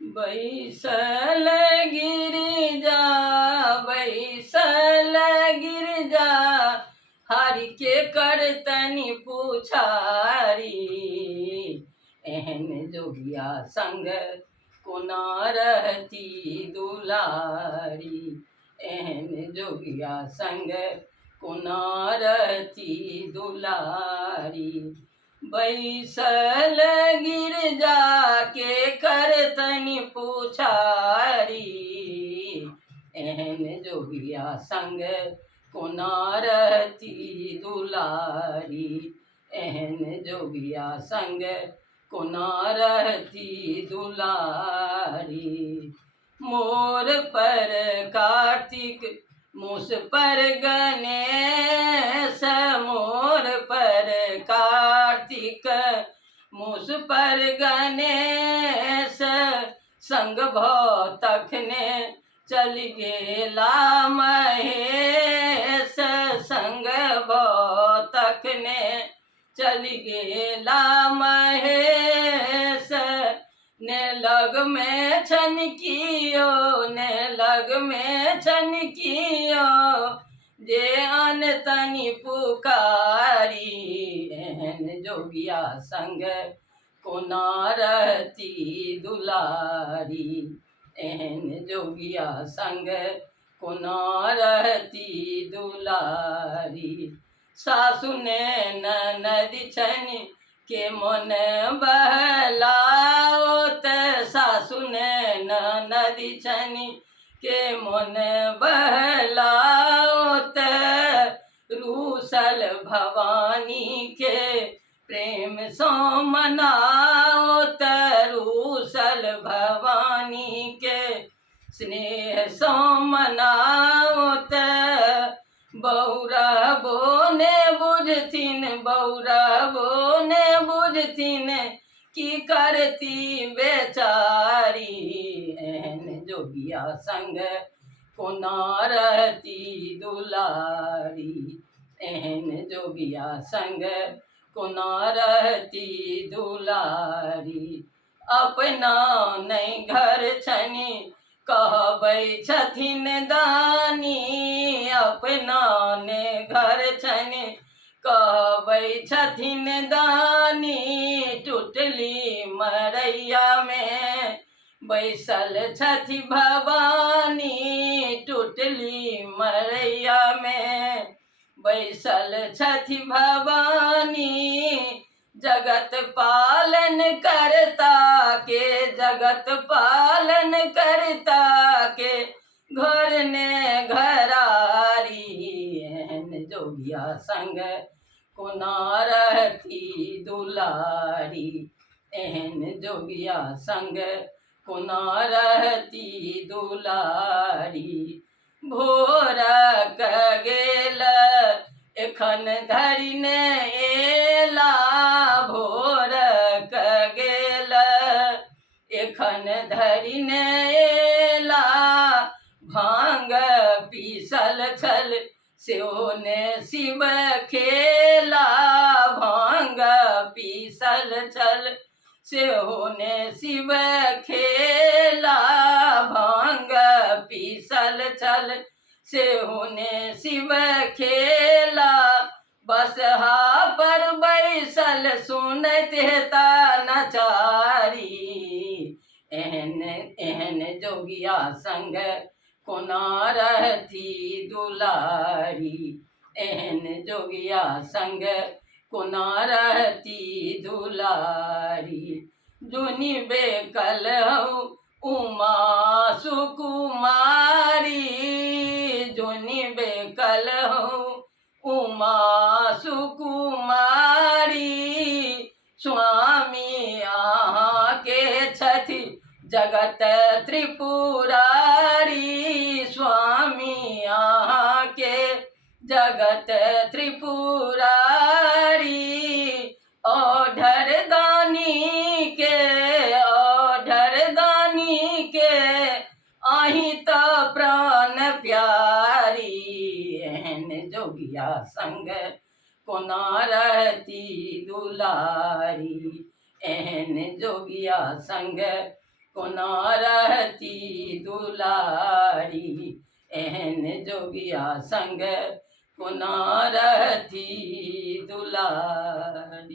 बैसल गिरिजा, बैसल गिरिजा, हरि के करतनि पुछारी। एहन जोगिया संग कोना रहती दुलारी। एहन जोगिया संग कोना रहती दुलारी। बैसल गिरजा के करतनि पुछारी। एहन जोगिया संग कोना रहती दुलारी। एहन जोगिया संग कोना रहती दुलारी। मोर पर कार्तिक मूस पर गणेश, मोर पर कार्तिक मूस पर गणेश, संग भव तखने चल गेला महेश। संग भव तखने चल गेला महेश। ने लग में छनकियो, ने लग में छनकियो, जे अन तनि पुकारी। एहन जोगिया संग कोना रहती दुलारी। एहन जोगिया संग कोना रहती दुलारी। सासु ने ननद छनि के मन बहलाओत, सासु ने ननद छनि के मन बहलाओत। रूसल भवानी के प्रेम सो मनाओत, रूसल भवानी के स्नेह सो मनाओत। बौरबो ने बुझथिन, बौरबो ने बुझथिन, की करती बेचारी। एहन जोगिया संग कोना रहती दुलारी। एहन जोगिया संग कोना रहती दुलारी। अपना नहीं घर छनि कहबै छथिन दानी। अपना ने घर छनि कहबै छथिन दानी। टुटली मरैया में बैसल छथि भवानी। टुटली मरैया में बैसल छथि भवानी। जगत पालन करता के, जगत पालन करता के, घर ने घरारी। एहन जोगिया संग कोना रहती दुलारी। एहन जोगिया संग कोना रहती दुलारी। भोर क गेल एखन धरि ने एला, भोर क गेल एखन धरि ने एला। भांग पीसल छल सेहो ने शिव खेला। भांग पीसल छल सेहो ने शिव खेला। भांग पीसल छल सेहो ने शिव खेला। बसहा पर बैसल सुनैत हेता नचारी। एहन एहन जोगिया संग कोना रहती दुलारी। एहन जोगिया संग कोना रहती दुलारी। जुनि बेकल हऊ उमा सुकुमारी। जुनि बेकल हऊ उमा सुकुमारी। स्वामी अहाँ के छथि जगत त्रिपुरारी। स्वामी अहाँ के जगत त्रिपुरारी। ओढ़र दानी के, ओढ़र दानी के, आही तो प्राण प्यारी। एहन जोगिया संग कोना रहती दुलारी। एहन जोगिया संग कोना रहती दुलारी, एहन जोगिया संग कोना रह